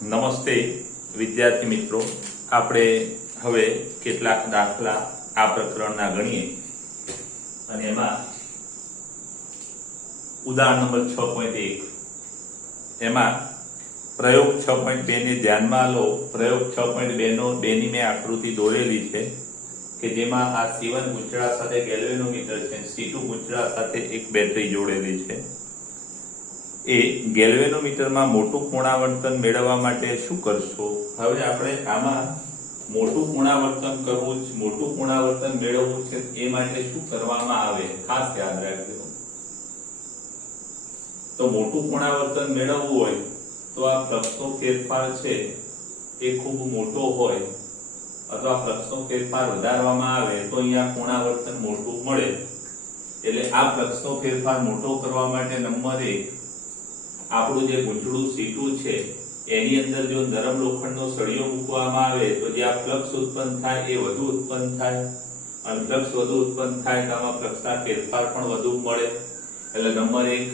નમસ્તે વિદ્યાર્થી મિત્રો, આપણે હવે કેટલાક દાખલા આ પ્રકરણના ગણીએ અને એમાં ઉદાહરણ નંબર 6.1 એમાં પ્રયોગ 6.2 ને ધ્યાનમાં લો। પ્રયોગ 6.2 નો 2 ની મેં આકૃતિ દોરેલી છે કે જેમાં આ C1 ગુંચળા સાથે ગેલ્વેનોમીટર છે, C2 ગુંચળા સાથે એક બેટરી જોડેલી છે। એ ગેલ્વેનોમીટરમાં મોટું પુનરાવર્તન મેળવવા માટે શું કરશો? હવે આપણે આમાં મોટું પુનરાવર્તન કરવું છે, મોટું પુનરાવર્તન મેળવવું છે, એ માટે શું કરવામાં આવે ખાસ યાદ રાખજો। તો મોટું પુનરાવર્તન મેળવવું હોય તો આ ફ્લક્સનો ફેરફાર છે એ ખૂબ મોટો હોય અથવા ફ્લક્સનો ફેરફાર વધારવામાં આવે તો અહીંયા પુનરાવર્તન મોટું મળે। એટલે આ ફ્લક્સનો ફેરફાર મોટો કરવા માટે નંબર 1 આપણું જે ગુંચળું C2 છે એની અંદર જો નરમ લોખંડનો સળિયો મૂકવામાં આવે તો જે આ ફ્લક્સ ઉત્પન્ન થાય એ વધુ ઉત્પન્ન થાય અને ફ્લક્સ વધુ ઉત્પન્ન થાય તો આમાં ફ્લક્સના ફેરફાર પણ વધુ મળે। એટલે નંબર 1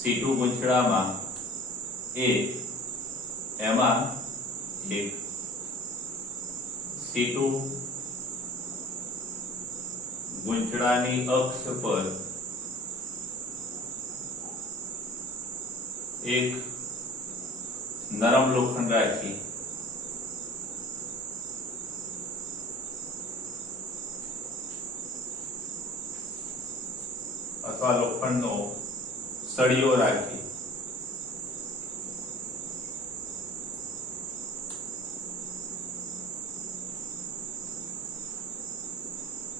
C2 ગુંચળામાં એમાં એક C2 ગુંચળાની અક્ષ પર એક નરમ લોખંડ રાખી અથવા લોખંડનો સળિયો રાખી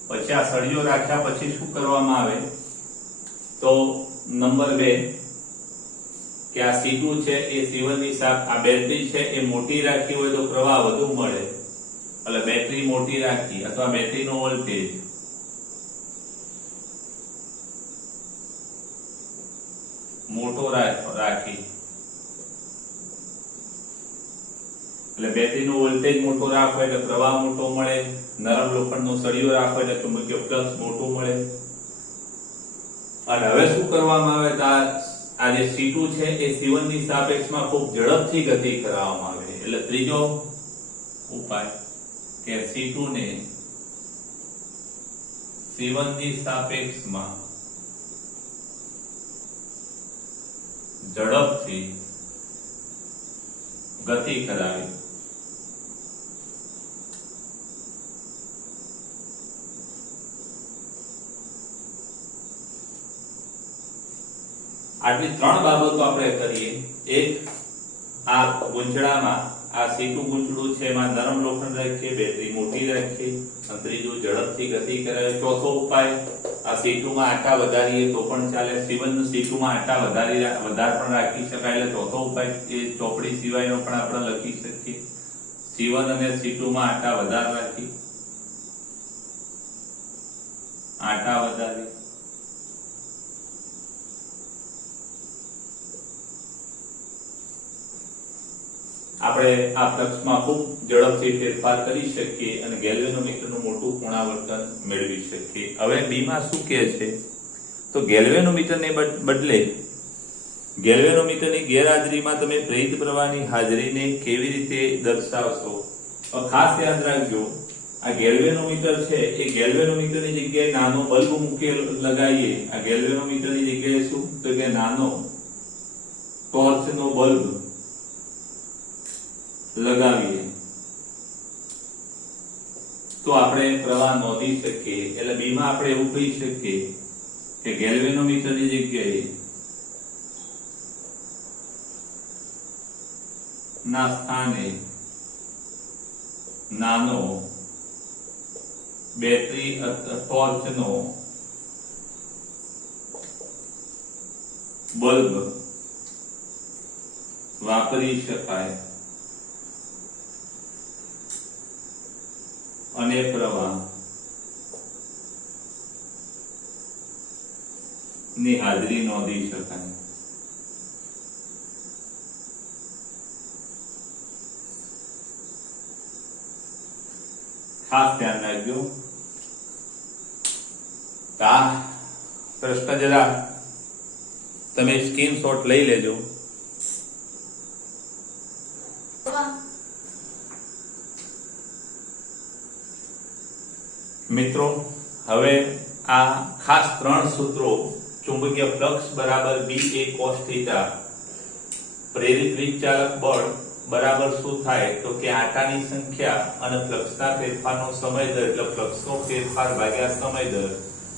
પછી આ સળિયો રાખ્યા પછી શું કરવામાં આવે તો નંબર 2 કે આ C2 છે એ C1 ની સાથ આ બેટરી છે એ મોટી રાખી હોય તો પ્રવાહ વધુ મળે। એટલે બેટરી મોટી રાખી અથવા બેટરીનો વોલ્ટેજ મોટો રાખી એટલે બેટરીનો વોલ્ટેજ મોટો રાખો એટલે પ્રવાહ મોટો મળે, નરમ લોખંડનો સળિયો રાખો એટલે ચુંબકીય ફ્લક્સ મોટું મળે। અને હવે શું કરવામાં આવે તો આ જે C2 છે એ C1 ની સાપેક્ષમાં ખૂબ ઝડપથી ગતિ કરાવવામાં આવે। એટલે ત્રીજો ઉપાય કે C2 ને C1 ની સાપેક્ષમાં ઝડપથી ગતિ કરાવી આટલી ત્રણ બાબતો આપણે કરીએ। એક આ ગુંચળામાં આ C2 ગુંચળું છે એમાં નરમ લોખંડ રાખીએ, બેટરી મોટી રાખીએ અને ત્રીજું ઝડપથી ગતિ કરાવે। ચોથો ઉપાય આ C2 માં આટા વધારીએ તો પણ ચાલે, C1 C2 માં આટા વધાર પણ રાખી શકાય। એટલે ચોથો ઉપાય એ ચોપડી સિવાયનો પણ આપણે લખી શકીએ। C1 અને C2 માં આટા વધાર રાખી આટા વધારી આપણે આ ફ્લક્સમાં ખૂબ ઝડપથી ફેરફાર કરી શકીએ અને ગેલ્વેનોમીટરનું મોટું પુનરાવર્તન મેળવી શકીએ। હવે બી માં શું કહે છે તો ગેલ્વેનોમીટરને બદલે ગેલ્વેનોમીટરની ગેરહાજરીમાં તમે પ્રેરિત પ્રવાહની હાજરીને કેવી રીતે દર્શાવશો? ખાસ યાદ રાખજો આ ગેલ્વેનોમીટર છે એ ગેલ્વેનોમીટરની જગ્યાએ નાનો બલ્બ મૂકી લગાવીએ। આ ગેલ્વેનોમીટરની જગ્યાએ શું તો કે નાનો ટોર્ચનો બલ્બ લગાવીએ તો આપણે પ્રવાહ નોંધી શકીએ। એટલે બી માં આપણે એવું કહી શકીએ કે ગેલ્વેનોમીટરની જગ્યાએ ના સ્થાને નાનો બેટરી અથવા ટોર્ચનો બલ્બ વાપરી શકાય અને પ્રવાહ ની હાજરી નોંધી શકાય। ખાસ ધ્યાન રાખજો આ પ્રશ્ન જરા તમે સ્ક્રીનશોટ લઈ લેજો। મિત્રો હવે આ ખાસ 3 સૂત્રો ચુંબકીય ફ્લક્સ બરાબર BA cos θ પ્રેરિત વિચાલક બળ બરાબર શું થાય તો કે આટાની સંખ્યા અને ફ્લક્સના ફેરફારનો સમય દર એટલે ફ્લક્સનો ફેરફાર ભાગ્યા સમય દર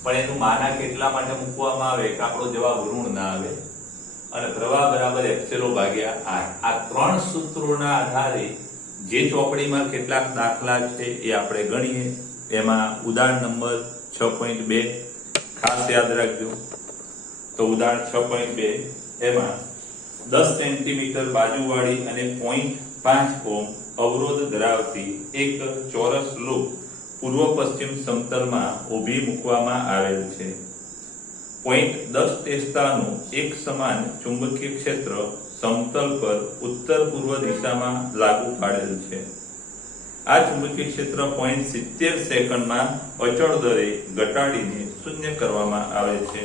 પણ એનું માના કેટલા માટે મૂકવામાં આવે કે આપણો જવાબ ઋણ ના આવે અને પ્રવાહ બરાબર એપ્સિલો ભાગ્યા r આ 3 સૂત્રોના આધારે જે ચોપડીમાં કેટલાક દાખલા છે એ આપણે ગણીએ એમાં ઉદાહરણ નંબર 6.2 ખાસ યાદ રાખજો તો ઉદાહરણ 6.2 એમાં 10 સેન્ટીમીટર બાજુવાળી અને 0.5 ઓહ્મ અવરોધ ધરાવતી એક ચોરસ લૂપ પૂર્વ પશ્ચિમ સમતલમાં ઊભી મૂકવામાં આવેલ છે. 0.10 ટેસ્લાનું એક સમાન ચુંબકીય ક્ષેત્ર સમતલ પર ઉત્તર પૂર્વ દિશામાં લાગુ પાડેલ છે. આ ચુંબકીય ક્ષેત્ર 0.70 સેકન્ડમાં અચળ દરે ઘટાડીને શૂન્ય કરવામાં આવે છે.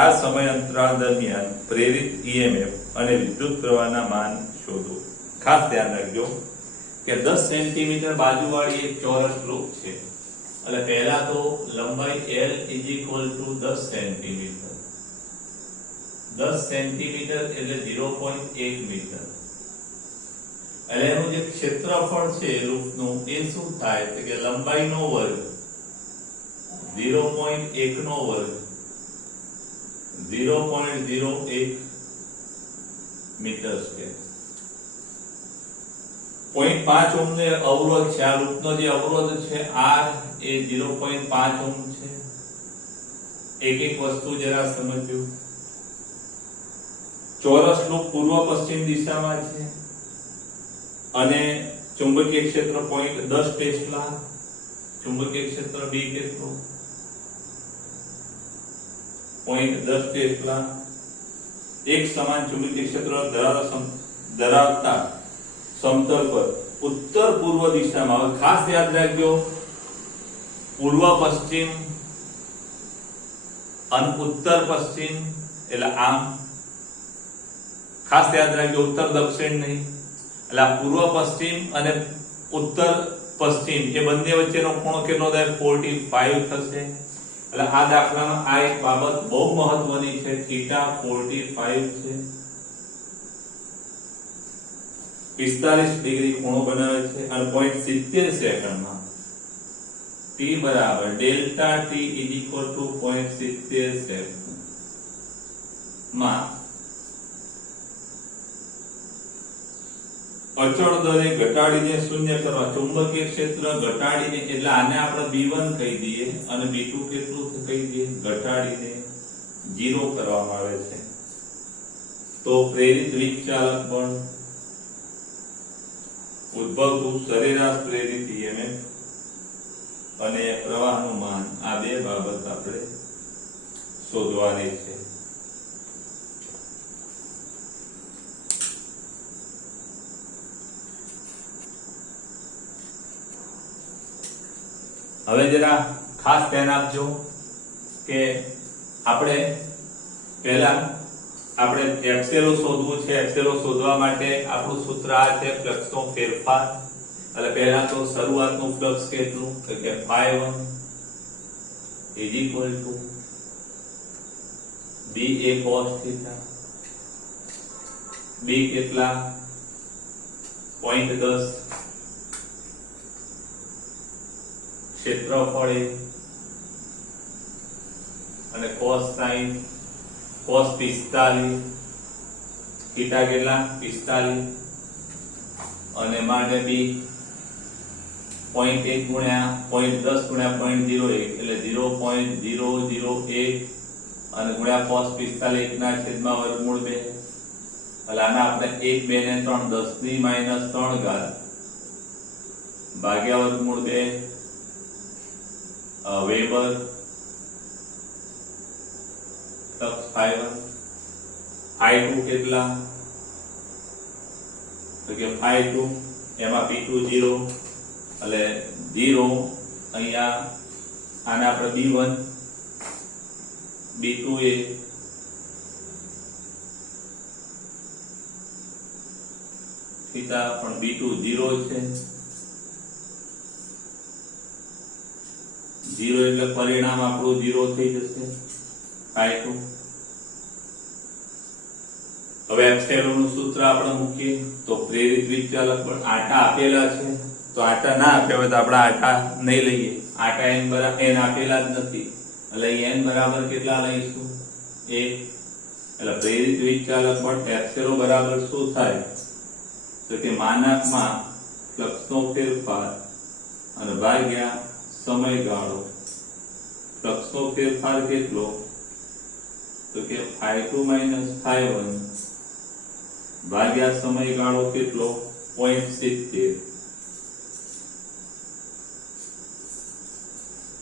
આ સમય અંતરાળ દરમિયાન પ્રેરિત EMF અને વિદ્યુત પ્રવાહના માન શોધો. ખાસ ધ્યાન રાખજો કે 10 સેન્ટીમીટર બાજુવાળી એક ચોરસ લૂપ છે એટલે પહેલા તો લંબાઈ L = 10 સેન્ટીમીટર 10 સેન્ટીમીટર એટલે 0.1 મીટર એટલે એનું જે ક્ષેત્રફળ છે લૂપનું એ શું થાય તો કે લંબાઈનો વર્ગ 0.1 નો વર્ગ 0.01 મીટર સ્ક્વેર. 0.5 ઓહ્મ નો અવરોધ છે. આ લૂપનો જે અવરોધ છે R એ 0.5 ઓહ્મ છે. એક એક વસ્તુ જરા સમજો. ચોરસ લૂપ પૂર્વ પશ્ચિમ દિશામાં છે અને ચુંબકીય ક્ષેત્ર 0.10 ટેસ્લા. ચુંબકીય ક્ષેત્ર B કેટલું 0.10 ટેસ્લા. એક સમાન ચુંબકીય ક્ષેત્ર ધરાવતા સમતલ પર ઉત્તર પૂર્વ દિશામાં. ખાસ યાદ રાખજો પૂર્વ પશ્ચિમ અને ઉત્તર પશ્ચિમ એટલે આમ. ખાસ યાદ રાખજો ઉત્તર દક્ષિણ નહીં. એટલે પૂર્વ પશ્ચિમ અને ઉત્તર પશ્ચિમ એ બંને વચ્ચેનો ખૂણો કેટલો થાય 45 થશે. એટલે આ દાખલામાં આ એક બાબત બહુ મહત્વની છે. થીટા 45 છે. 45 ડિગ્રી ખૂણો બનાવે છે અને 0.70 સેકન્ડમાં t બરાબર ડેલ્ટા t = 0.70 સેકન્ડ માં અચળ દરે ઘટાડીને શૂન્ય કરવા. ચુંબકીય ક્ષેત્ર ઘટાડીને એટલે આને આપણે B1 કહી દઈએ અને B2 કેટલું કહી દઈએ ઘટાડીને 0 કરવામાં આવે છે. તો પ્રેરિત વિચાલક બળ ઉદ્ભવતું સરેરાશ પ્રેરિત EMF અને પ્રવાહનું માન આ બે બાબત આપણે શોધવાની છે. હવે જરા ખાસ ધ્યાન આપજો કે આપણે પહેલા આપણે એપ્સિલો શોધવું છે. એપ્સિલો શોધવા માટે આપણું સૂત્ર આ છે ફ્લક્સનો ફેરફાર. એટલે પહેલા તો શરૂઆતનું ફ્લક્સ કેટલું તો કે ∅1 = BA cos θ. B કેટલા 0.10 ક્ષેત્રફળ અને cos sin cos 45 થીટા કેટલા 45 અને માટે B 0.1 ગુણ્યા 0.10 ગુણ્યા 0.01 એટલે 0.001 અને ગુણ્યા cos 45 ના છેદમાં વર્ગમૂળ 2 એટલે આના આપણે 1 2 ને 3 10 ની -3 ઘાત ભાગ્યા વર્ગમૂળ 2 વેબર ફ્લક્સ ∅1 ∅2 કેટલા તો કે ∅2 એમાં P2 0 એટલે 0 અહીંયા આને આપણે B1 B2 એ થીટા પણ B2 0 છે 0 એટલે પરિણામ આપણું 0 થઈ જશે I2. હવે એપ્સિલોન નું સૂત્ર આપણે મૂકીએ તો પ્રેરિત વિચાલક બળ આટા આપેલા છે તો આટા ના આપ્યા હોય તો આપણે આટા નહીં લઈએ. આટા n બરાબર n આપેલા જ નથી એટલે n બરાબર કેટલા લઈશું 1. એટલે પ્રેરિત વિચાલક બળ એપ્સિલોન બરાબર શું થાય તો કે માનાંકમાં ફ્લક્સનો ફેરફાર અને ભાગ્યા સમયગાળો. ફ્લક્સનો ફેરફાર કેટલો તો કે ∅2 - ∅1 ભાગ્યા સમયગાળો કેટલો 0.70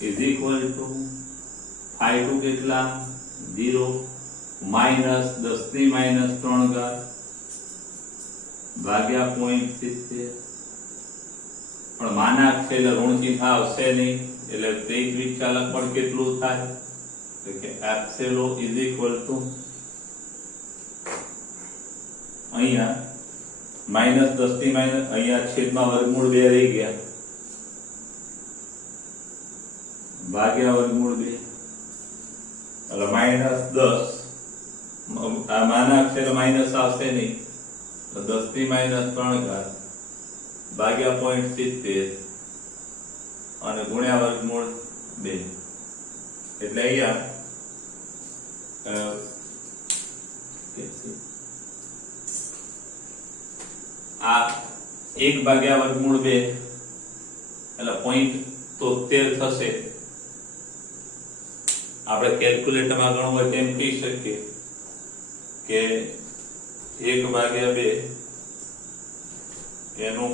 ઇઝ ઇક્વલ ટુ ∅2 કેટલા 0 માઈનસ 10 - 3 ઘાત ભાગ્યા 0.70. પણ માનાંક છે એટલે ઋણ ચિહ્ન આવશે નહીં એટલે પ્રેરિત વિચાલક પણ કેટલું થાય તો કે એપ્સિલોન ઇઝ ઇક્વલ ટુ અહીંયા માઈનસ 10 ની અહીંયા છેદમાં વર્ગમૂળ 2 રહી ગયા ભાગ્યા વર્ગમૂળ 2 એટલે માઈનસ 10 આ માનાંક છે એટલે માઈનસ આવશે નહીં તો 10 ની -3 ઘાત ભાગ્યા 0.70 અને ગુણ્યા વર્ગમૂળ 2 એટલે અહીંયા આ 1 ભાગ્યા વર્ગમૂળ 2 એટલે 0.73 થશે. આપણે કેલ્ક્યુલેટરમાં ગણવું હોય તેમ કહી શકીએ કે 1 ભાગ્યા 2 એનું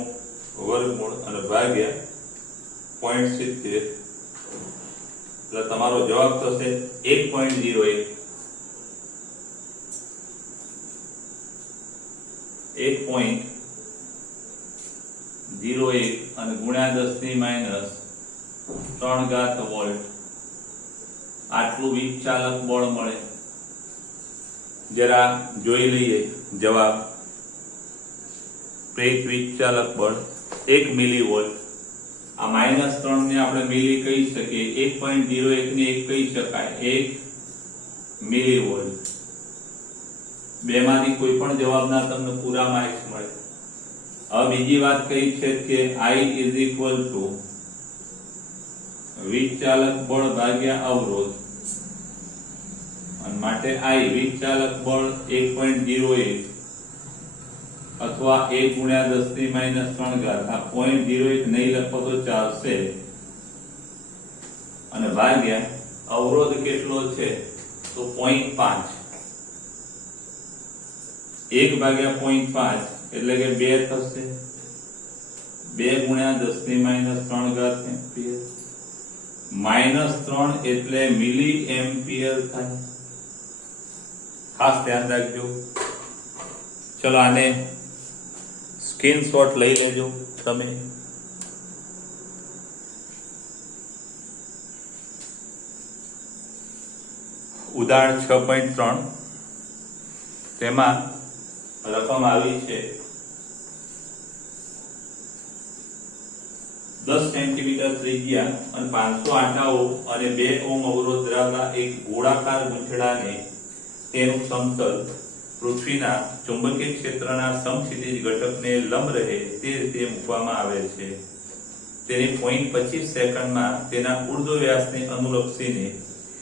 વર્ગમૂળ અને ભાગ્યા 0.70 એટલે તમારો જવાબ થશે 1.01. 1.01 અને ગુણ્યા 10 ની -3 ઘાત વોલ્ટ આટલું વિચાલક બળ મળે. જરા જોઈ લઈએ જવાબ. પ્રેરિત વિચાલક બળ 1 મિલીવોલ્ટ. આ -3 ને આપણે મિલી કહી શકીએ 1.01 ને 1 કહી શકાય 1 મિલીવોલ્ટ. બેમાંથી કોઈ પણ જવાબના તમને પૂરા માર્ક્સ મળે. હવે બીજી વાત કઈ છે કે I ઇઝ ઇક્વલ ટુ વિચાલક બળ ભાગ્યા અવરોધ અને માટે I વિચાલક બળ 1.01 અથવા 1 ગુણ્યા 10 ની -3 ઘાત. આ 0.01 નહીં લખો તો ચાલશે અને ભાગ્યા અવરોધ કેટલો છે તો 0.5. 1 ભાગ્યા 0.5 એટલે કે 2 થશે. 2 ગુણ્યા 10 ની -3 ઘાત એમ્પિયર. -3 એટલે મિલી એમ્પિયર થાય. ખાસ ધ્યાન રાખજો. ચલો આને સ્ક્રીનશોટ લઈ લેજો તમે. ઉદાહરણ 6.3 તેમાં રકમ આવી છે 10 સેન્ટીમીટર ત્રિજ્યા અને 500 આંટાઓ અને 2 ઓહ્મ અવરોધ ધરાવતા એક ગોળાકાર ગૂંચળાને તેનું સમતલ પૃથ્વીના ચુંબકીય ક્ષેત્રના સમક્ષિતિજ ઘટકને લંબ રહે તે રીતે મૂકવામાં આવે છે. તેને 0.25 સેકન્ડમાં તેના ઉર્ધ્વ વ્યાસને અનુલક્ષીને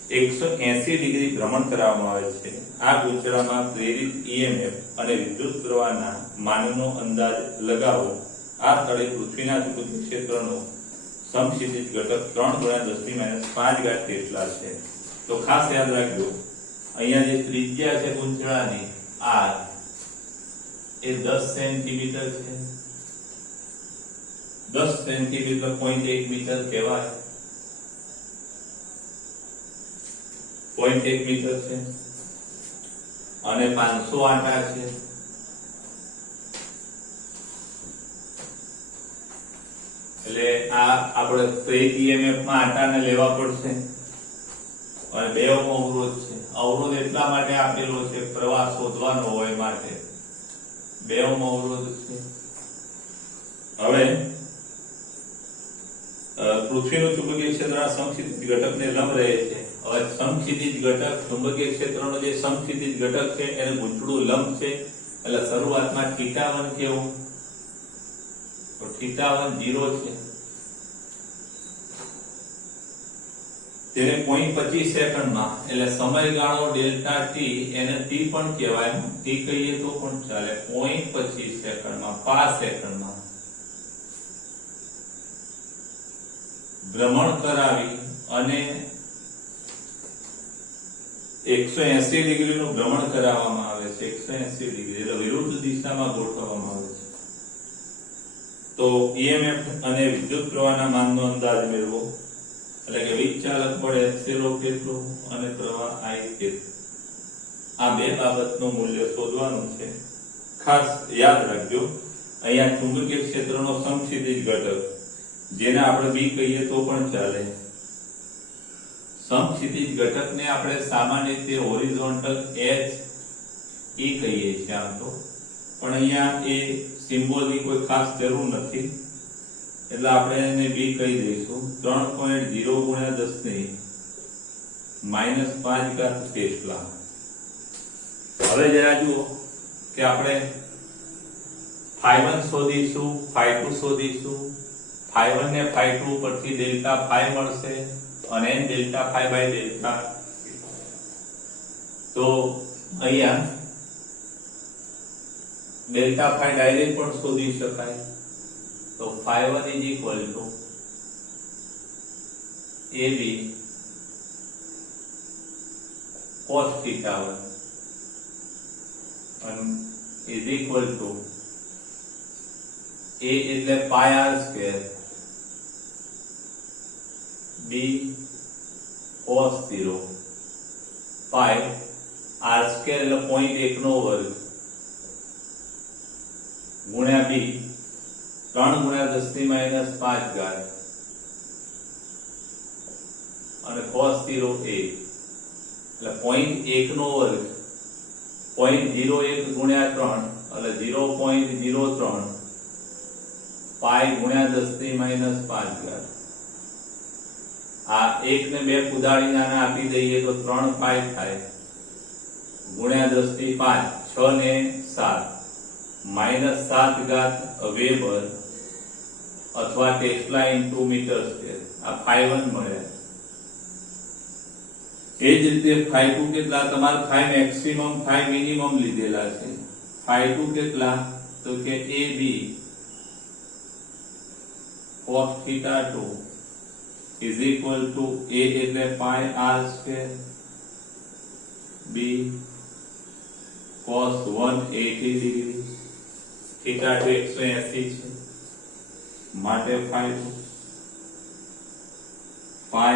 180 ડિગ્રી ભ્રમણ કરવામાં આવે છે. આ ગૂંચળામાં પ્રેરિત EMF અને વિદ્યુત પ્રવાહના માનનો અંદાજ લગાવો. આ સ્થળે પૃથ્વીના ચુંબકીય ક્ષેત્રનો સમક્ષિતિજ ઘટક 3 ગુણ્યા 10 ની -5 ઘાત કેટલા છે. તો ખાસ યાદ રાખજો અહીંયા જે ત્રિજ્યા છે ગૂંચળાની R એ 10 સેન્ટીમીટર છે. 10 સેન્ટીમીટર 0.1 મીટર કહેવાય. 0.1 મીટર છે અને 500 આંટા છે. એટલે આ આપણે પ્રેરિત EMF માં આંટાને લેવા પડશે અને 2 ઓહ્મ અવરોધ છે. અવરોધ એટલા માટે આપેલો છે પ્રવાહ શોધવાનો હોય માટે. 2 ઓહ્મ અવરોધ છે. હવે પૃથ્વીનું ચુંબકીય ક્ષેત્ર સમક્ષિતિજ ઘટકને લંબ રહે છે. હવે સમક્ષિતિજ ઘટક ચુંબકીય ક્ષેત્રનો જે સમક્ષિતિજ ઘટક છે એને ગૂંચળું લંબ છે. એટલે શરૂઆતમાં θ1 કેવું? તો θ1 0 છે. તેને 0.25 સેકન્ડમાં એટલે સમયગાળો ડેલ્ટા ટી એને ટી પણ કહેવાય. ટી કહીએ તો પણ ચાલે. 0.25 સેકન્ડમાં 5 સેકન્ડમાં ભ્રમણ કરાવી અને 180 ડિગ્રીનું ભ્રમણ કરાવવામાં આવે છે. 180 ડિગ્રી એટલે વિરુદ્ધ દિશામાં ગોઠવવામાં આવે છે. તો EMF અને વિદ્યુત પ્રવાહના માનનો અંદાજ મેળવો. એટલે કે વિચાલક બળ F0 કેટલું અને પ્રવાહ I કેટલું. આ બે બાબતનું મૂલ્ય શોધવાનું છે. ખાસ યાદ રાખજો, અહીંયા ચુંબકીય ક્ષેત્રનો સમક્ષિતિજ ઘટક જેને આપણે B કહીએ તો પણ ચાલે. સમક્ષિતિજ ઘટકને આપણે સામાન્ય રીતે હોરિઝોન્ટલ H E કહીએ છીએ આમ તો, પણ અહીંયા એ સિમ્બોલની કોઈ ખાસ જરૂર નથી એટલે આપણે એને B કહી દઈશું. 3.0 ગુણ્યા 10 - 5 ટેસ્લા. હવે જરા જુઓ કે આપણે ϕ1 શોધીશું, ϕ2 શોધીશું. ϕ1 ને ϕ2 પરથી ડેલ્ટા ϕ મળશે અને ડેલ્ટા ϕ બાય ડેલ્ટા. તો અહીંયા ડેલ્ટા ϕ ડાયરેક્ટ પણ શોધી શકાય. તો ϕ1 = AB cos θ1 and is equal to A એટલે pi r² B cos 0 pi r² એટલે 0.1 નો વર્ગ ગુણ્યા B 3 ગુણ્યા 10 ની -5 ઘાત અને cos 0 A એટલે 0.1 નો વર્ગ 0.01 ગુણ્યા 3 એટલે 0.03 પાઈ ગુણ્યા 10 ની -5 ઘાત. આ 1 ને 2 કુદાડીને આને આપી દઈએ તો 3 પાઈ થાય ગુણ્યા 10 ની 5 6 ને 7 -7 ઘાત વેબર અથવા ટેસ્લા ઇન્ટુ મીટર સ્ક્વેર. આ ϕ1 મળે. એ જ રીતે ϕ2 કેટલા? તમારે ϕ મેક્સિમમ ϕ મિનિમમ લીધેલા છે. ϕ2 કેટલા? તો કે AB cos θ2 is equal to A એટલે pi r² B cos 180 degree. θ2 180 છે માટે ϕ2 pi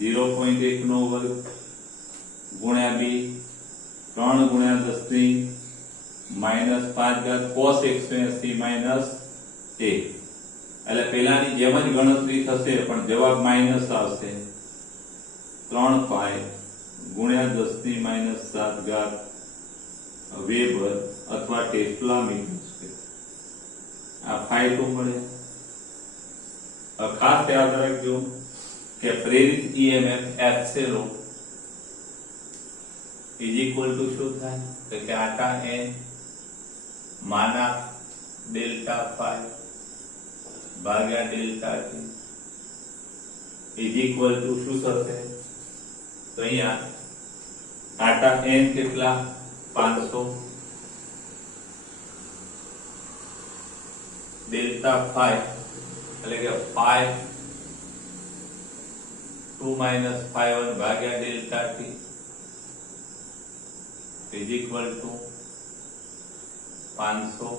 0.1 નો વર્ગ ગુણ્યા B 3 ગુણ્યા 10 ની -5 ઘાત cos 180 - A. એટલે પહેલાની જેમ જ ગણતરી થશે પણ જવાબ માઈનસ આવશે. 3 પાઈ ગુણ્યા 10 ની -7 ઘાત વેબર અથવા ટેસ્લા મીટર. આ ϕ2 મળે. ખાસ યાદ રાખજો કે પ્રેરિત EMF F0 = શું થાય? તો કે આટા n માના ડેલ્ટા ϕ ભાગ્યા ડેલ્ટા t = શું થશે? તો અહીંયા આટા n કેટલા? 500 ડેલ્ટા ϕ એટલે કે pi 2 - ϕ1 ભાગ્યા ડેલ્ટા t = 500.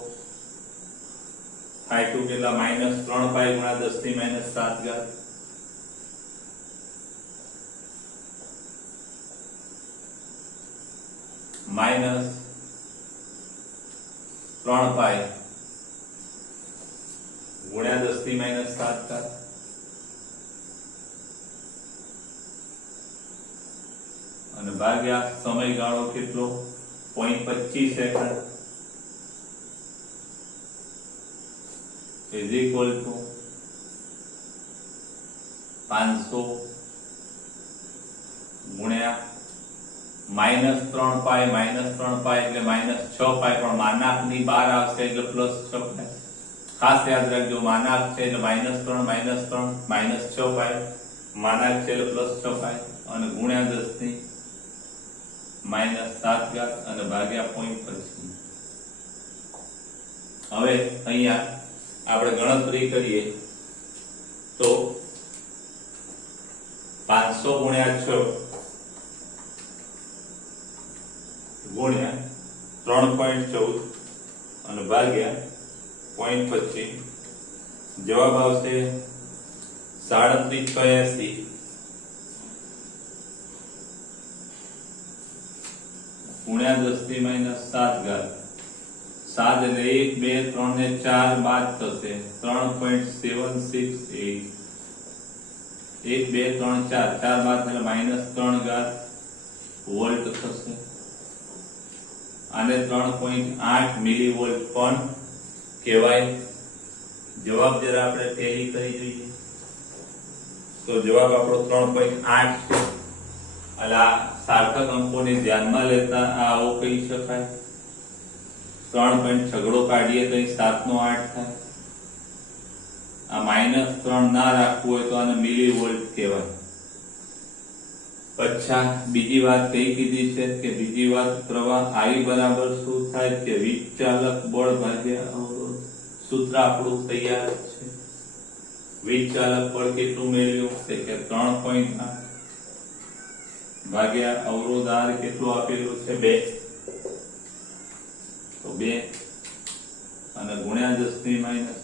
ϕ2 કેટલા? -3 પાઈ ગુણ્યા 10 ની -7 ઘાત -3 પાઈ ગુણ્યા 10 ની -7 ઘાત અને ભાગ્યા સમયગાળો કેટલો? 0.25 સેકન્ડ is equal to 500 ગુણ્યા -3 પાઈ એટલે -6 પાઈ, પણ માનાંકની બહાર આવશે એટલે +6 પાઈ. ખાસ યાદ રાખજો, માનાંક છે એટલે -3 -6 પાઈ, માનાંક છે એટલે +6 પાઈ, અને ગુણ્યા 10 ની -7 ઘાત અને ભાગ્યા 0.25. હવે અહીંયા આપણે ગણતરી કરીએ તો 500 ગુણ્યા 6 ગુણ્યા 3.14 અને ભાગ્યા 0.25, જવાબ આવશે 3786 ગુણ્યા 10 ની -7 ઘાત. 7 એટલે 1 2 3 ને 4 બાદ થશે 3.768. 1 2 3 4 4 બાદ એટલે -3 ઘાત વોલ્ટ થશે. આને 3.8 મિલીવોલ્ટ પણ કહેવાય. જવાબ જરા આપણે ટેલી કરી જોઈએ તો જવાબ આપણો 3.8 છે. એટલે આ સાર્થક અંકોને ધ્યાનમાં લેતા આવો કહી શકાય. 3 પોઈન્ટ છગડો કાઢીએ તો 7 નો 8 થાય. આ -3 ના રાખવું હોય તો આને મિલીવોલ્ટ કહેવાય. અચ્છા, બીજી વાત કઈ કીધી છે કે બીજી વાત પ્રવાહ I બરાબર શું થાય કે વિચાલક બળ ભાગ્યા અવરોધ. સૂત્ર આપણું તૈયાર છે. વિચાલક બળ કેટલું મેળવ્યું કે 3.8 ભાગ્યા અવરોધ R કેટલું આપેલું છે 2, તો 2 અને ગુણ્યા 10 ની -3 ઘાત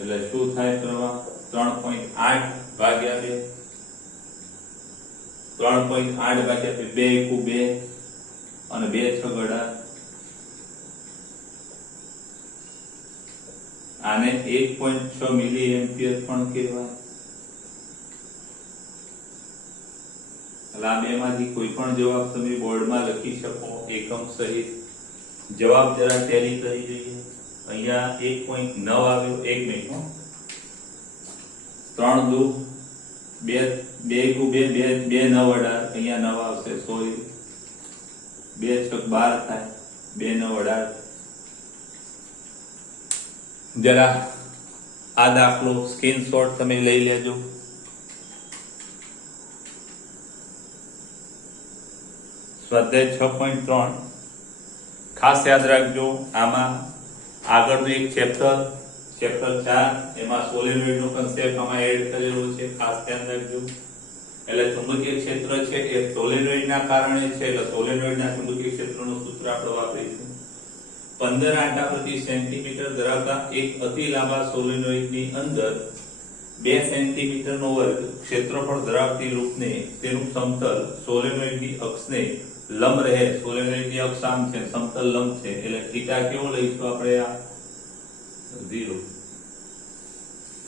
એટલે શું થાય પ્રવાહ 3.8 ભાગ્યા 2. 3.8 ભાગ્યા 2 = 2 અને 2 × 6 = 18. આને 1.6 મિલી એમ્પિયર પણ કહેવાય. એટલે આ બેમાંથી કોઈ પણ જવાબ તમે બોર્ડમાં લખી શકો એકમ સહિત. જવાબ જરા ટેલી કરી જોઈએ. અહીંયા 1.9 આવ્યો. 1 મિનિટ. 3 દુ 2 2 × 2 2 9 18. અહીંયા 9 આવશે, સોરી. 2 × 6 12 થાય. 2 9 18. જરા આ દાખલો સ્ક્રીનશોટ તમે લઈ લેજો. સ્વાધ્યાય 6.3 ખાસ યાદ રાખજો. આમાં આગળનું એક ચેપ્ટર 4 એમાં સોલેનોઇડ નો કન્સેપ્ટ આમાં એડ કરેલો છે. ખાસ ધ્યાન રાખજો. એટલે ચુંબકીય ક્ષેત્ર છે એ સોલેનોઇડ ના કારણે છે. એટલે સોલેનોઇડ ના ચુંબકીય ક્ષેત્રનું સૂત્ર આપણે વાપરીશું. 15 આંટા પ્રતિ સેન્ટીમીટર ધરાવતા એક અતિ લાંબા સોલેનોઇડની અંદર 2 સેન્ટીમીટર નો વર્ગ ક્ષેત્રફળ ધરાવતી લૂપને તેનું સમતલ સોલેનોઇડની અક્ષને લંબ રહે. સોલેનોઇડની અક્ષ આમ છે, સમતલ લંબ છે, એટલે થીટા કેવો લઈશું આપણે? આ 0.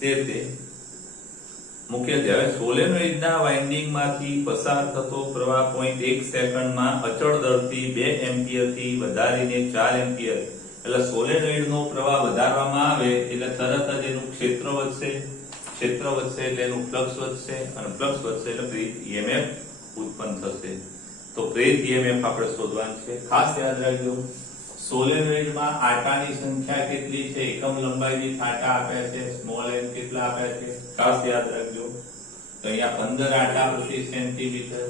તે મુખ્યત્વે હવે સોલેનોઇડના વાઇન્ડિંગમાંથી પસાર થતો પ્રવાહ 0.1 સેકન્ડમાં અચળ દરથી 2 એમ્પિયરથી વધારીને 4 એમ્પિયર. એટલે સોલેનોઇડનો પ્રવાહ વધારવામાં આવે એટલે તરત જ એનું ક્ષેત્ર વધશે એટલે એનું ફ્લક્સ વધશે અને ફ્લક્સ વધશે એટલે પ્રેરિત EMF ઉત્પન્ન થશે. તો પ્રેરિત EMF આપણે શોધવાનું છે. ખાસ યાદ રાખજો, સોલેનોઇડમાં આટાની સંખ્યા કેટલી છે? એકમ લંબાઈની આટા આપ્યા છે. સ્મોલ n કેટલા આપ્યા છે? ખાસ યાદ રાખજો. તો અહીંયા 15 આટા પ્રતિ સેન્ટીમીટર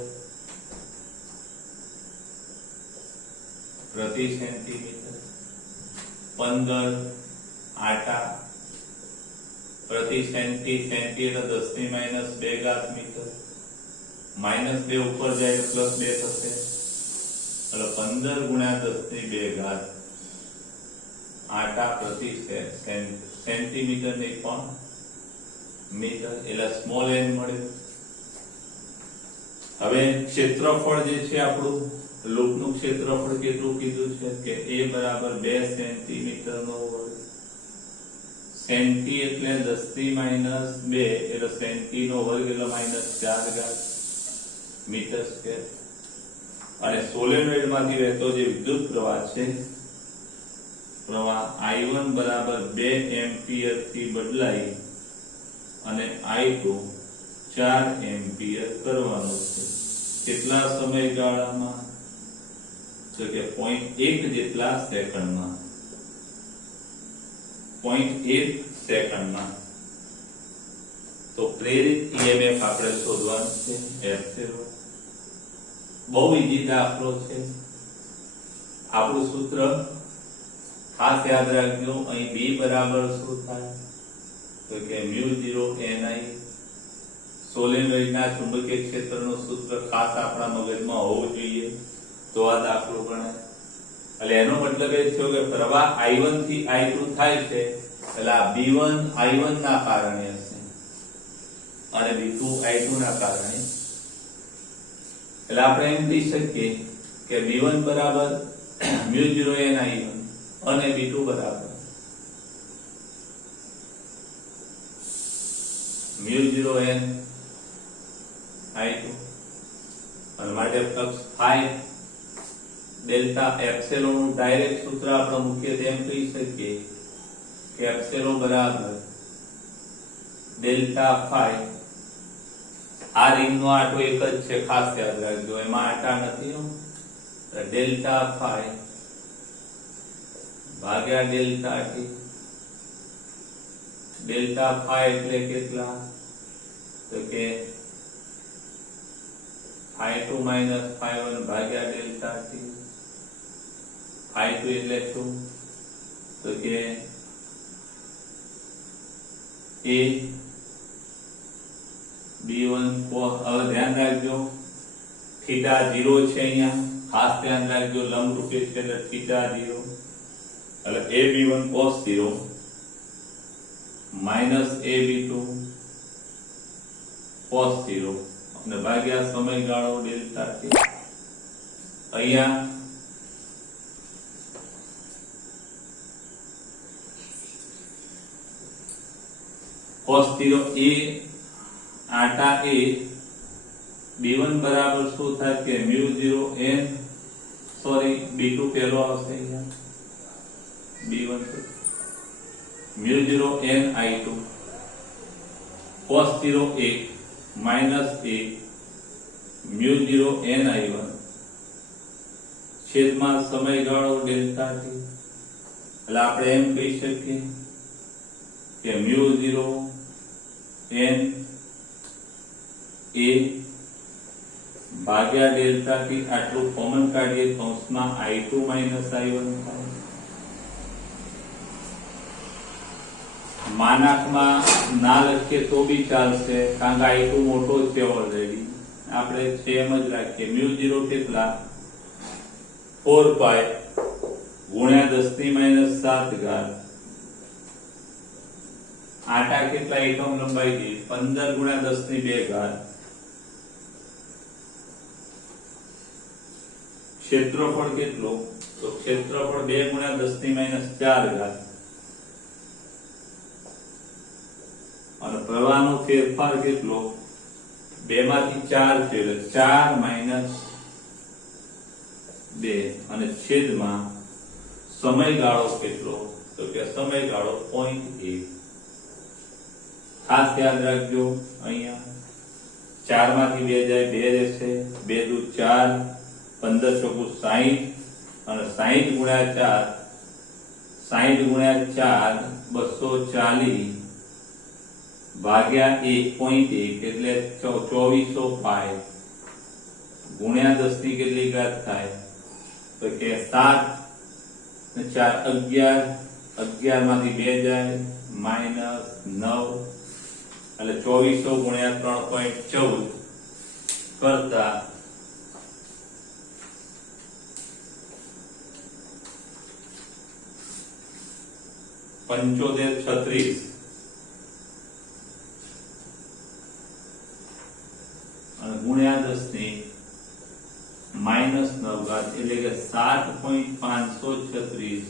પ્રતિ સેન્ટીમીટર 15 આટા પ્રતિ સેન્ટી એટલે 10 ની -2 ઘાત મીટર. -2 ઉપર જાય એટલે +2 થશે. એટલે 15 ગુણ્યા 10 ની 2 ઘાત આટા પ્રતિ સેન્ટીમીટર ને પણ મીટર. એટલે સ્મોલ n મળે. હવે ક્ષેત્રફળ જે છે આપણું લૂપનું ક્ષેત્રફળ કેટલું કીધું છે કે a બરાબર 2 સેન્ટીમીટર નો વર્ગ. સેન્ટી એટલે 10 ની -2 એટલે સેન્ટી નો વર્ગ એટલે -4 ઘાત મીટર સ્ક્વેર. અને સોલેનોઇડ માંથી વહેતો જે વિદ્યુત પ્રવાહ છે, પ્રવાહ I1 બરાબર 2 એમ્પિયર થી બદલાઈ અને I2 4 એમ્પિયર કરવાનું છે. કેટલા સમયગાળામાં? તો કે 0.1 જેટલા સેકન્ડમાં. 0.1 સેકન્ડમાં. તો પ્રેરિત EMF આપણે શોધવાનું છે F0. બહુ ઈઝી દાખલો છે. આપણું સૂત્ર ખાસ યાદ રાખજો. અહીં B બરાબર શું થાય? તો કે μ0 Ni. સોલેનોઇડના ચુંબકીય ક્ષેત્રનું સૂત્ર ખાસ આપણા મગજમાં હોવું જોઈએ તો આ દાખલો ગણાય. એટલે એનો મતલબ એ થયો કે પ્રવાહ I1 થી I2 થાય છે એટલે આ B1 I1 ના કારણે હશે અને B2 I2 ના કારણે. એટલે આપણે એમ કહી શકીએ કે B1 બરાબર μ0 Ni1 અને B2 બરાબર μ0 Ni2 અને માટે ફ્લક્સ ફાઈ ડેલ્ટા એપ્સિલોન નું ડાયરેક્ટ સૂત્ર આપણે મૂકીએ તો એમ કહી શકીએ કે એપ્સિલોન બરાબર ડેલ્ટા ફાઈ. આ રિંગ નો આટો એક જ છે, ખાસ યાદ રાખજો, એમાં આટા નથી હો. ડેલ્ટા ફાઈ ભાગ્યા ડેલ્ટા ટી. ડેલ્ટા ફાઈ એટલે કેટલા? તો કે φ2 માઈનસ φ1 ભાગ્યા ડેલ્ટા ટી. φ2 એટલે શું? તો કે a b1 cos. હવે ધ્યાન રાખજો θ 0 છે અહીંયા, ખાસ ધ્યાન રાખજો, લંબ રૂપે છે એટલે θ 0 એટલે a b1 cos 0 minus a b2 cos 0 અને ભાગ્યા સમયગાળો ડેલ્ટા ટી. અહીંયા cos 0 a આટા a b1 બરાબર શું થાય કે μ0 n સોરી b2 પહેલો આવશે અહીંયા b1 μ0 n I2 cos 0 a minus a μ0 n I1 છેદમાં સમયગાળો ડેલ્ટા ટી. એટલે આપણે એમ કહી શકીએ કે μ0 n a ભાગ્યા ડેલ્ટા ટી. આટલું કોમન કાઢીએ કૌંસમાં I2 માઈનસ I1 થાય. માનાકમાં ના લખીએ તો બી ચાલશે કારણ કે I2 મોટો છે ઓલરેડી. આપણે સેમ જ રાખીએ. μ0 કેટલા? 4 પાઈ ગુણ્યા 10 ની માઈનસ 7 ઘાત. આટા કેટલા એકમ લંબાઈ દી? 15 ગુણ્યા 10 ની 2 ઘાત. ક્ષેત્રફળ કેટલું? તો ક્ષેત્રફળ 2 ગુણ્યા 10 ની માઈનસ 4 ઘાત. અને પ્રવાહનો ફેરફાર કેટલો? 2 માંથી 4 છે એટલે 4 માઈનસ 2 અને છેદમાં સમયગાળો કેટલો? તો કે સમયગાળો 0.1. ખાસ યાદ રાખજો અહીંયા 4 માંથી 2 જાય 2 રહેશે. 2 દુ 4 15 ચોકુ 60 અને 60 ગુણ્યા 4 60 ગુણ્યા 4 240 ભાગ્યા 1.1 એટલે 2400 પાઈ ગુણ્યા 10 ની કેટલી ઘાત થાય? તો કે 7 ને 4 11 11 માંથી 2 જાય માઈનસ 9 એટલે 2400 ગુણ્યા 3.14 કરતા 7536 અને ગુણ્યા 10 ની માઈનસ 9 ઘાત એટલે કે 7.536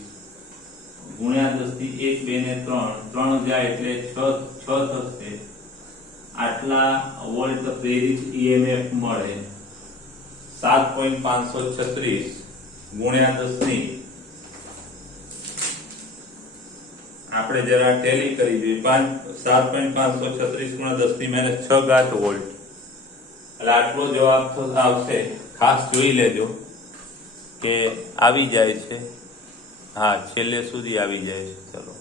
ગુણ્યા 10 ની 1 2 ને 3 જાય એટલે 6 થશે. આટલા વોલ્ટ પ્રેરિત EMF મળે. 7.536 ગુણ્યા 10 ની આપણે જરા ટેલી કરી જોઈએ 7.536 × 10⁻6 વોલ્ટ એટલે આટલો જવાબ તો આવશે. ખાસ જોઈ લેજો કે આવી જાય છે. હા, છેલ્લે સુધી આવી જાય છે. ચલો.